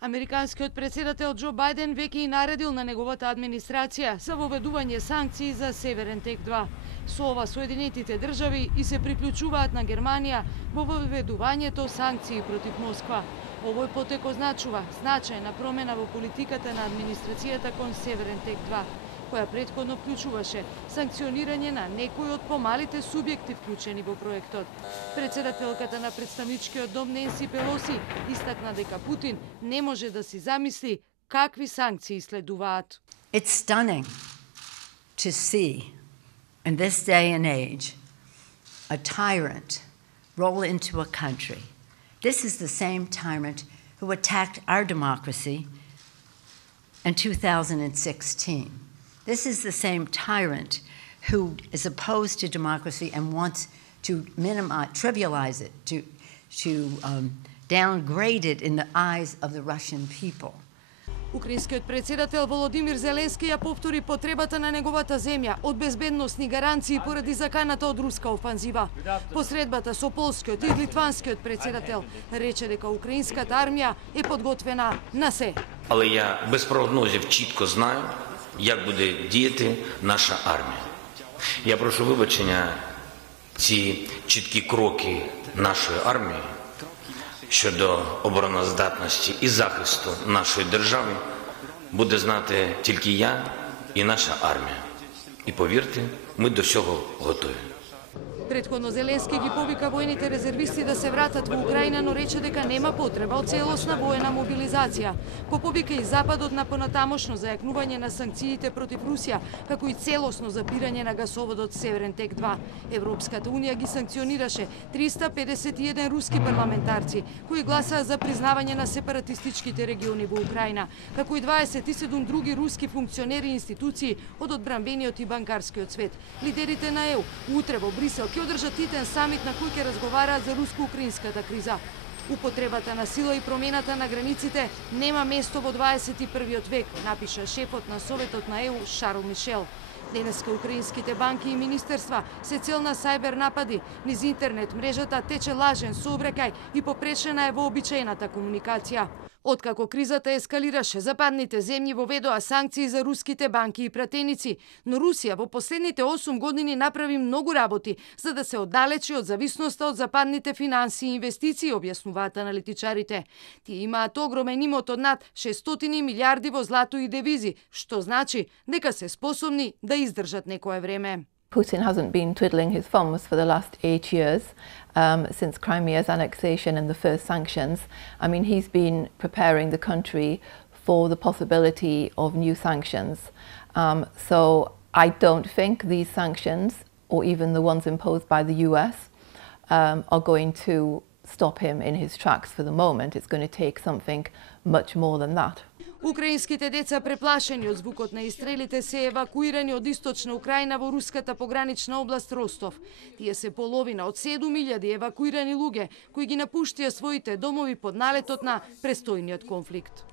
Американскиот председател Џо Бајден веќе и наредил на неговата администрација за воведување санкции за Северен тек 2. Со ова Соединетите држави и се приклучуваат на Германија во воведувањето санкции против Москва. Овој потек означува значајна промена во политиката на администрацијата кон Северен тек 2, која претходно вклучуваше санкционирање на некои од помалите субјекти вклучени во проектот. Председателката на представничкиот дом Ненси Пелоси истакна дека Путин не може да си замисли какви санкции следуваат. It's stunning to see in this day and age a tyrant roll into a country. This is the same tyrant who attacked our democracy in 2016. This is the same tyrant who is opposed to democracy and wants to trivialize it, to downgrade it in the eyes of the Russian people. Украинскиот председател Володимир Зеленски ја повтори потребата на неговата земја од безбедносни гаранции поради заканата од руска офанзива. Посредбата со полскиот и литванскиот председател рече дека украинската армија е подготвена на се. Але я без прогнозів чітко знаю, як буде діяти наша армія. Я прошу вибачення, ці чіткі кроки нашої армії щодо обороноздатності і захисту нашої держави буде знати тільки я і наша армія. І повірте, ми до всього готові. Претходно Зеленски ги повика воените резервисти да се вратат во Украина, но рече дека нема потреба од целосна воена мобилизација. Го повика и Западот на понатамошно зајакнување на санкциите против Русија, како и целосно запирање на гасоводот Северен тек 2. Европската унија ги санкционираше 351 руски парламентарци, кои гласаа за признавање на сепаратистичките региони во Украина, како и 27 други руски функционери и институции од одбранбениот и банкарскиот свет. Лидерите на ЕУ утре во Брисел ќе одржат титен самит на кој ќе разговараат за руско-украинската криза. Употребата на сила и промената на границите нема место во 21 век, напиша шефот на Советот на ЕУ Шарл Мишел. Денеска украинските банки и министерства се цел на сајбер напади, низ интернет мрежата тече лажен сообраќај и попречена е вообичаената комуникација. Откако кризата ескалираше, западните земји воведоа санкции за руските банки и пратеници, но Русија во последните 8 години направи многу работи за да се оддалечи од зависноста од западните финанси и инвестиции, објаснуваат аналитичарите. Тие имаат огромен имот од над 600 милиарди во злато и девизи, што значи дека се способни да издржат некое време. Putin hasn't been twiddling his thumbs for the last 8 years since Crimea's annexation and the first sanctions. I mean, he's been preparing the country for the possibility of new sanctions. So I don't think these sanctions, or even the ones imposed by the US, are going to stop him in his tracks for the moment. It's going to take something much more than that. Украинските деца преплашени од звукот на истрелите се евакуирани од источна Украина во руската погранична област Ростов. Тие се половина од 7.000 евакуирани луѓе кои ги напуштија своите домови под налетот на престојниот конфликт.